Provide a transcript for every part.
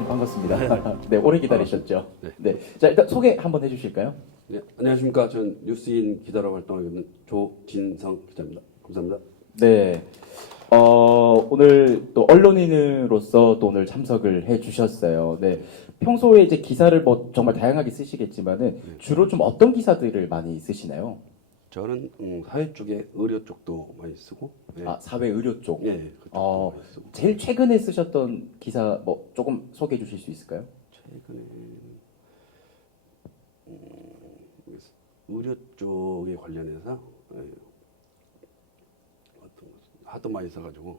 기자님 반갑습니다. 네, 오래 기다리셨죠? 네. 네. 자, 일단 소개 한번 해주실까요? 네, 안녕하십니까. 전 뉴스인 기자로 활동하고 있는 조진성 기자입니다. 감사합니다. 네. 오늘 또 언론인으로서 또 오늘 참석을 해주셨어요. 네. 평소에 이제 기사를 뭐 정말 다양하게 쓰시겠지만은 주로 좀 어떤 기사들을 많이 쓰시나요? 저는 사회 쪽에 의료 쪽도 많이 쓰고, 네. 아, 사회 의료 쪽. 예, 그쪽도 어, 많이 쓰고. 제일 최근에 쓰셨던 기사 뭐 조금 소개해 주실 수 있을까요? 최근에 의료 쪽에 관련해서 어떤 하도 많이 써가지고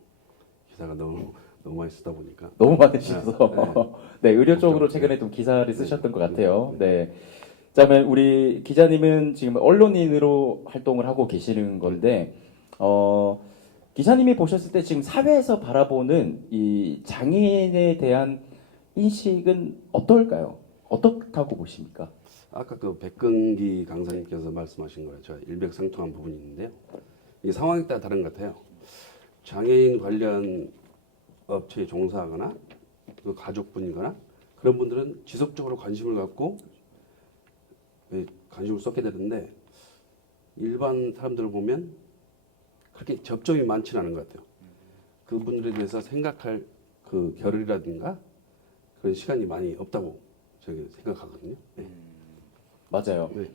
기사가 너무 많이 쓰다 보니까 너무 많으셔서. 네, 의료 쪽으로 그렇죠. 최근에 좀 기사를 쓰셨던 것 같아요. 네. 그다음에 우리 기자님은 지금 언론인으로 활동을 하고 계시는 건데, 기자님이 보셨을 때 지금 사회에서 바라보는 이 장애인에 대한 인식은 어떨까요? 어떻다고 보십니까? 아까 그 백근기 강사님께서 말씀하신 거에 제가 일맥상통한 부분이 있는데요. 이게 상황에 따라 다른 것 같아요. 장애인 관련 업체에 종사하거나 그 가족분이거나 그런 분들은 지속적으로 관심을 갖고 관심을 쏟게 되는데 일반 사람들을 보면 그렇게 접점이 많지는 않은 것 같아요. 그분들에 대해서 생각할 그 겨를이라든가 그런 시간이 많이 없다고 제가 생각하거든요. 네. 맞아요. 네.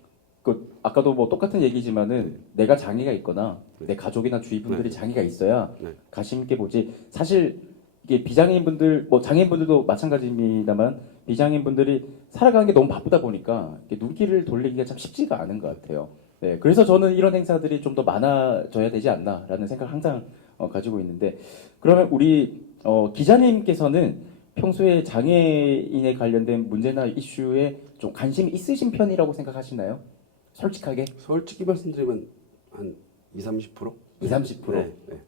그 아까도 뭐 똑같은 얘기지만은 내가 장애가 있거나 네. 내 가족이나 주위 분들이 네. 장애가 있어야 네. 관심 있게 보지. 사실 이게 비장애인분들, 뭐 장애인분들도 마찬가지입니다만 비장애인분들이 살아가는 게 너무 바쁘다 보니까 이렇게 눈길을 돌리기가 참 쉽지가 않은 것 같아요. 네, 그래서 저는 이런 행사들이 좀 더 많아져야 되지 않나라는 생각을 항상 가지고 있는데, 그러면 우리 기자님께서는 평소에 장애인에 관련된 문제나 이슈에 좀 관심이 있으신 편이라고 생각하시나요? 솔직하게? 솔직히 말씀드리면 한 20-30%? 20-30%? 네, 네.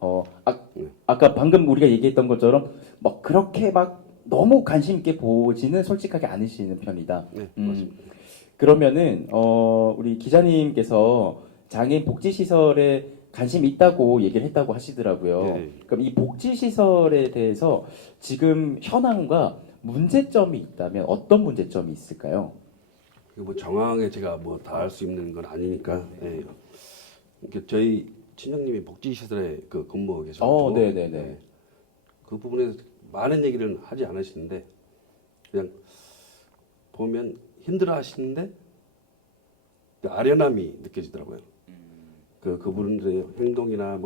네. 아까 방금 우리가 얘기했던 것처럼 막 그렇게 막 너무 관심 있게 보지는 솔직하게 않으시는 편이다. 네, 맞습니다. 그러면은 우리 기자님께서 장애인 복지 시설에 관심이 있다고 얘기를 했다고 하시더라고요. 네. 그럼 이 복지 시설에 대해서 지금 현황과 문제점이 있다면 어떤 문제점이 있을까요? 뭐 정확하게 제가 뭐 다 알 수 있는 건 아니니까. 네. 이렇게 저희 친형님이 복지시설에 그 근무하고 계셔가지고 네네네. 그 부분에서 많은 얘기를 하지 않으시는데 그냥 보면 힘들어 하시는데 그 아련함이 느껴지더라고요. 그분들의 행동이나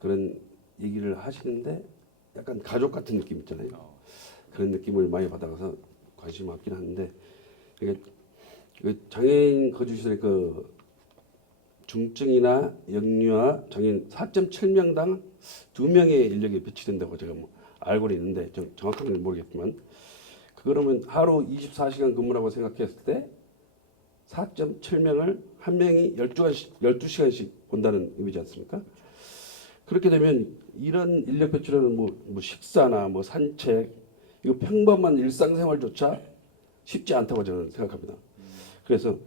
그런 얘기를 하시는데 약간 가족 같은 느낌 있잖아요. 그런 느낌을 많이 받아서 관심 없긴 하는데 그러니까 그 장애인 거주시설의 그 중증이나 영유아 장애인 4.7명당 2명의 인력이 배치된다고 제가 뭐 알고는 있는데 정확하게는 모르겠지만 그러면 하루 24시간 근무라고 생각했을 때 4.7명을 한 명이 12시간씩 본다는 의미지 않습니까? 그렇게 되면 이런 인력 배출에는 뭐 식사나 뭐 산책 이거 평범한 일상생활조차 쉽지 않다고 저는 생각합니다. 그래서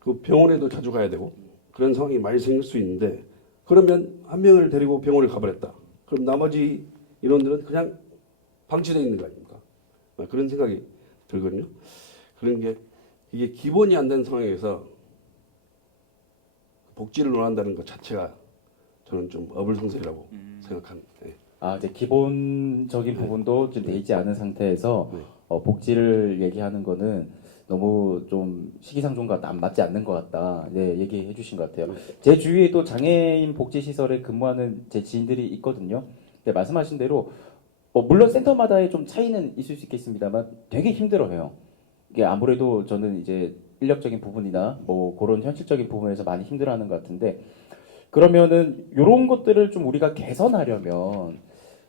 그 병원에도 자주 가야 되고 그런 상황이 많이 생길 수 있는데 그러면 한 명을 데리고 병원을 가버렸다. 그럼 나머지 인원들은 그냥 방치되어 있는 거 아닙니까? 그런 생각이 들거든요. 그런 게 이게 기본이 안 된 상황에서 복지를 논한다는 것 자체가 저는 좀 어불성설이라고 생각합니다. 네. 이제 기본적인 부분도 좀 돼 있지 않은 상태에서 네. 복지를 얘기하는 거는 너무 좀 시기상조가 안 맞지 않는 것 같다. 네, 얘기해 주신 것 같아요. 제 주위에도 장애인 복지 시설에 근무하는 제 지인들이 있거든요. 네, 말씀하신 대로 물론 센터마다의 좀 차이는 있을 수 있겠습니다만 되게 힘들어해요. 이게 아무래도 저는 이제 인력적인 부분이나 뭐 그런 현실적인 부분에서 많이 힘들어하는 것 같은데, 그러면은 이런 것들을 좀 우리가 개선하려면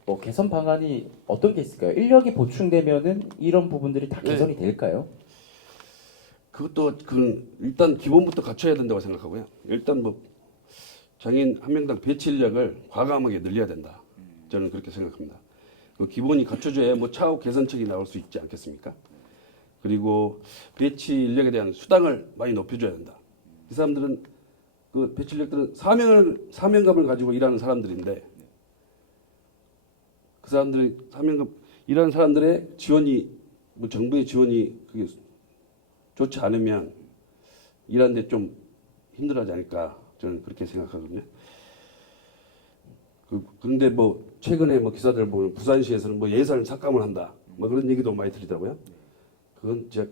뭐 개선 방안이 어떤 게 있을까요? 인력이 보충되면은 이런 부분들이 다 개선이 될까요? 그것도 일단 기본부터 갖춰야 된다고 생각하고요. 일단 뭐 장애인 한 명당 배치 인력을 과감하게 늘려야 된다. 저는 그렇게 생각합니다. 그 기본이 갖춰져야 뭐 차후 개선책이 나올 수 있지 않겠습니까? 그리고 배치 인력에 대한 수당을 많이 높여줘야 된다. 이 사람들은 그 배치 인력들은 사명감을 가지고 일하는 사람들인데 그 사람들이 사명감 일하는 사람들의 지원이 뭐 정부의 지원이 그게 좋지 않으면 일하는데 좀 힘들어하지 않을까 저는 그렇게 생각하거든요. 그런데 뭐 최근에 뭐 기사들 보면 부산시에서는 뭐 예산을 삭감을 한다 뭐 그런 얘기도 많이 들리더라고요. 그건 진짜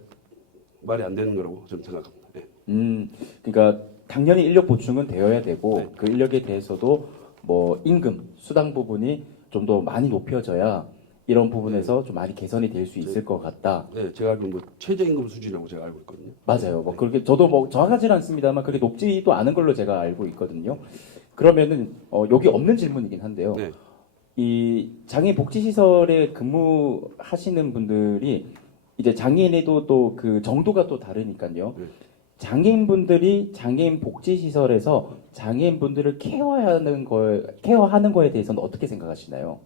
말이 안 되는 거라고 저는 생각합니다. 네. 그러니까 당연히 인력 보충은 되어야 되고 네. 그 인력에 대해서도 뭐 임금, 수당 부분이 좀 더 많이 높여져야 이런 부분에서 좀 많이 개선이 될 수 있을 것 같다. 네, 제가 알고 뭐 최저임금 수준이라고 제가 알고 있거든요. 맞아요. 뭐 그렇게 저도 뭐 정확하지는 않습니다만 그게 높지도 않은 걸로 제가 알고 있거든요. 그러면은 여기 없는 질문이긴 한데요. 네. 이 장애인 복지시설에 근무하시는 분들이 이제 장애인에도 또 그 정도가 또 다르니까요. 네. 장애인분들이 장애인 복지시설에서 장애인분들을 케어하는 거에 대해서는 어떻게 생각하시나요?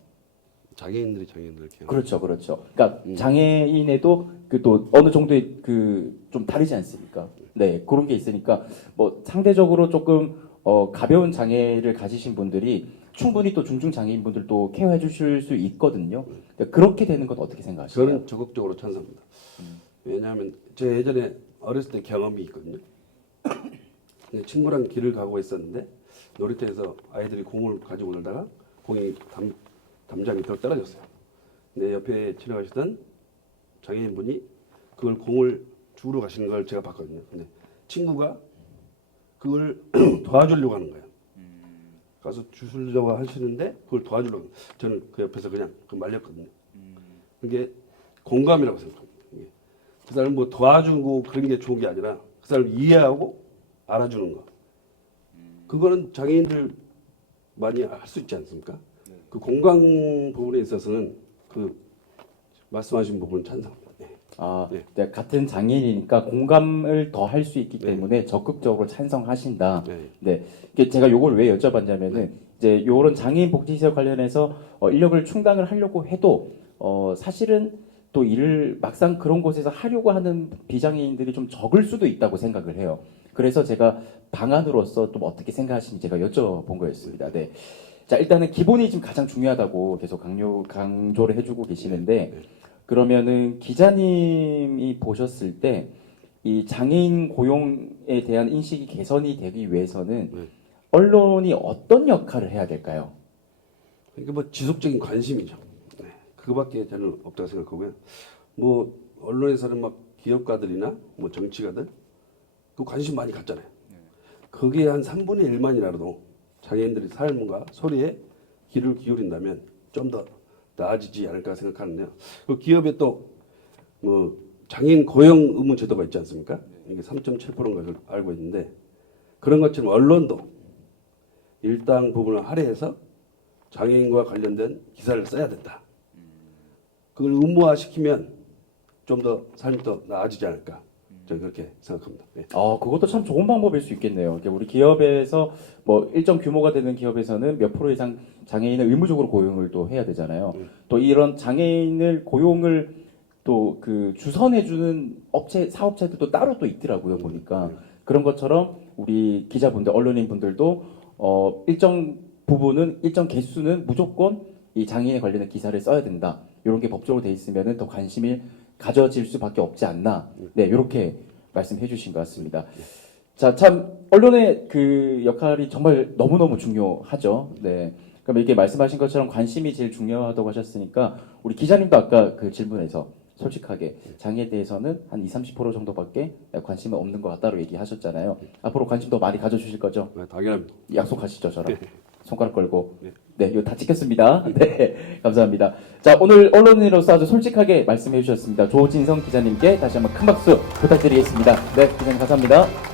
장애인들 케어. 그렇죠, 그렇죠. 그러니까 음. 장애인에도 그 또 어느 정도의 그 좀 다르지 않습니까? 네, 그런 게 있으니까 뭐 상대적으로 조금 가벼운 장애를 가지신 분들이 충분히 또 중증 장애인분들도 케어해 주실 수 있거든요. 근데 그렇게 되는 건 어떻게 생각하시나요? 저는 적극적으로 찬성합니다. 왜냐하면 제가 예전에 어렸을 때 경험이 있거든요. 친구랑 길을 가고 있었는데 놀이터에서 아이들이 공을 가지고 놀다가 공이 담장 밑으로 떨어졌어요. 근데 옆에 지나가시던 장애인분이 그걸 공을 주우러 가시는 걸 제가 봤거든요. 근데 친구가 그걸 도와주려고 하는 거예요. 가서 주우려고 하시는데 그걸 도와주려고 저는 그 옆에서 그냥 말렸거든요. 그게 공감이라고 생각합니다. 그 사람 뭐 도와주고 그런 게 좋은 게 아니라 그 사람을 이해하고 알아주는 거. 그거는 장애인들 많이 할 수 있지 않습니까? 그 공감 부분에 있어서는 그 말씀하신 부분 찬성합니다. 네. 아, 네. 네, 같은 장애인이니까 공감을 더 할 수 있기 네. 때문에 적극적으로 찬성하신다. 네. 네, 이게 제가 요걸 왜 여쭤봤냐면은 이제 요런 장애인 복지시설 관련해서 인력을 충당을 하려고 해도 사실은 또 일을 막상 그런 곳에서 하려고 하는 비장애인들이 좀 적을 수도 있다고 생각을 해요. 그래서 제가 방안으로서 좀 어떻게 생각하시는지 제가 여쭤본 거였습니다. 네. 자, 일단은 기본이 지금 가장 중요하다고 계속 강조를 해주고 계시는데, 그러면은 기자님이 보셨을 때 이 장애인 고용에 대한 인식이 개선이 되기 위해서는 네. 언론이 어떤 역할을 해야 될까요? 그러니까 뭐 지속적인 관심이죠. 네. 그거밖에 저는 없다고 생각하고요. 뭐 언론에서는 막 기업가들이나 뭐 정치가들 그 관심 많이 갖잖아요. 거기에 한 3분의 1만이라도 장애인들의 삶과 소리에 귀를 기울인다면 좀 더 나아지지 않을까 생각하는데요. 그 기업에 또 뭐 장애인 고용 의무 제도가 있지 않습니까? 이게 3.7%인가 를 알고 있는데 그런 것처럼 언론도 일당 부분을 할애해서 장애인과 관련된 기사를 써야 된다. 그걸 의무화시키면 좀 더 삶이 더 나아지지 않을까. 저는 그렇게 생각합니다. 네. 그것도 참 좋은 방법일 수 있겠네요. 이렇게 우리 기업에서 뭐 일정 규모가 되는 기업에서는 몇 프로 이상 장애인을 의무적으로 고용을 또 해야 되잖아요. 또 이런 장애인을 고용을 또 그 주선해주는 사업체들도 따로 또 있더라고요. 보니까 그런 것처럼 우리 기자분들, 언론인분들도 일정 부분은 일정 개수는 무조건 이 장애인에 관련된 기사를 써야 된다. 이런 게 법적으로 돼 있으면은 더 관심이 가져질 수밖에 없지 않나. 네, 이렇게 말씀해 주신 것 같습니다. 자, 참 언론의 그 역할이 정말 너무너무 중요하죠. 네. 그럼 이렇게 말씀하신 것처럼 관심이 제일 중요하다고 하셨으니까 우리 기자님도 아까 그 질문에서 솔직하게 장애에 대해서는 한 20-30% 정도밖에 관심이 없는 것 같다고 얘기하셨잖아요. 앞으로 관심 더 많이 가져주실 거죠? 네, 당연합니다. 약속하시죠, 저랑. 손가락 걸고. 네. 네, 이거 다 찍혔습니다. 네, 감사합니다. 자, 오늘 언론인으로서 아주 솔직하게 말씀해 주셨습니다. 조진성 기자님께 다시 한번 큰 박수 부탁드리겠습니다. 네, 기자님 감사합니다.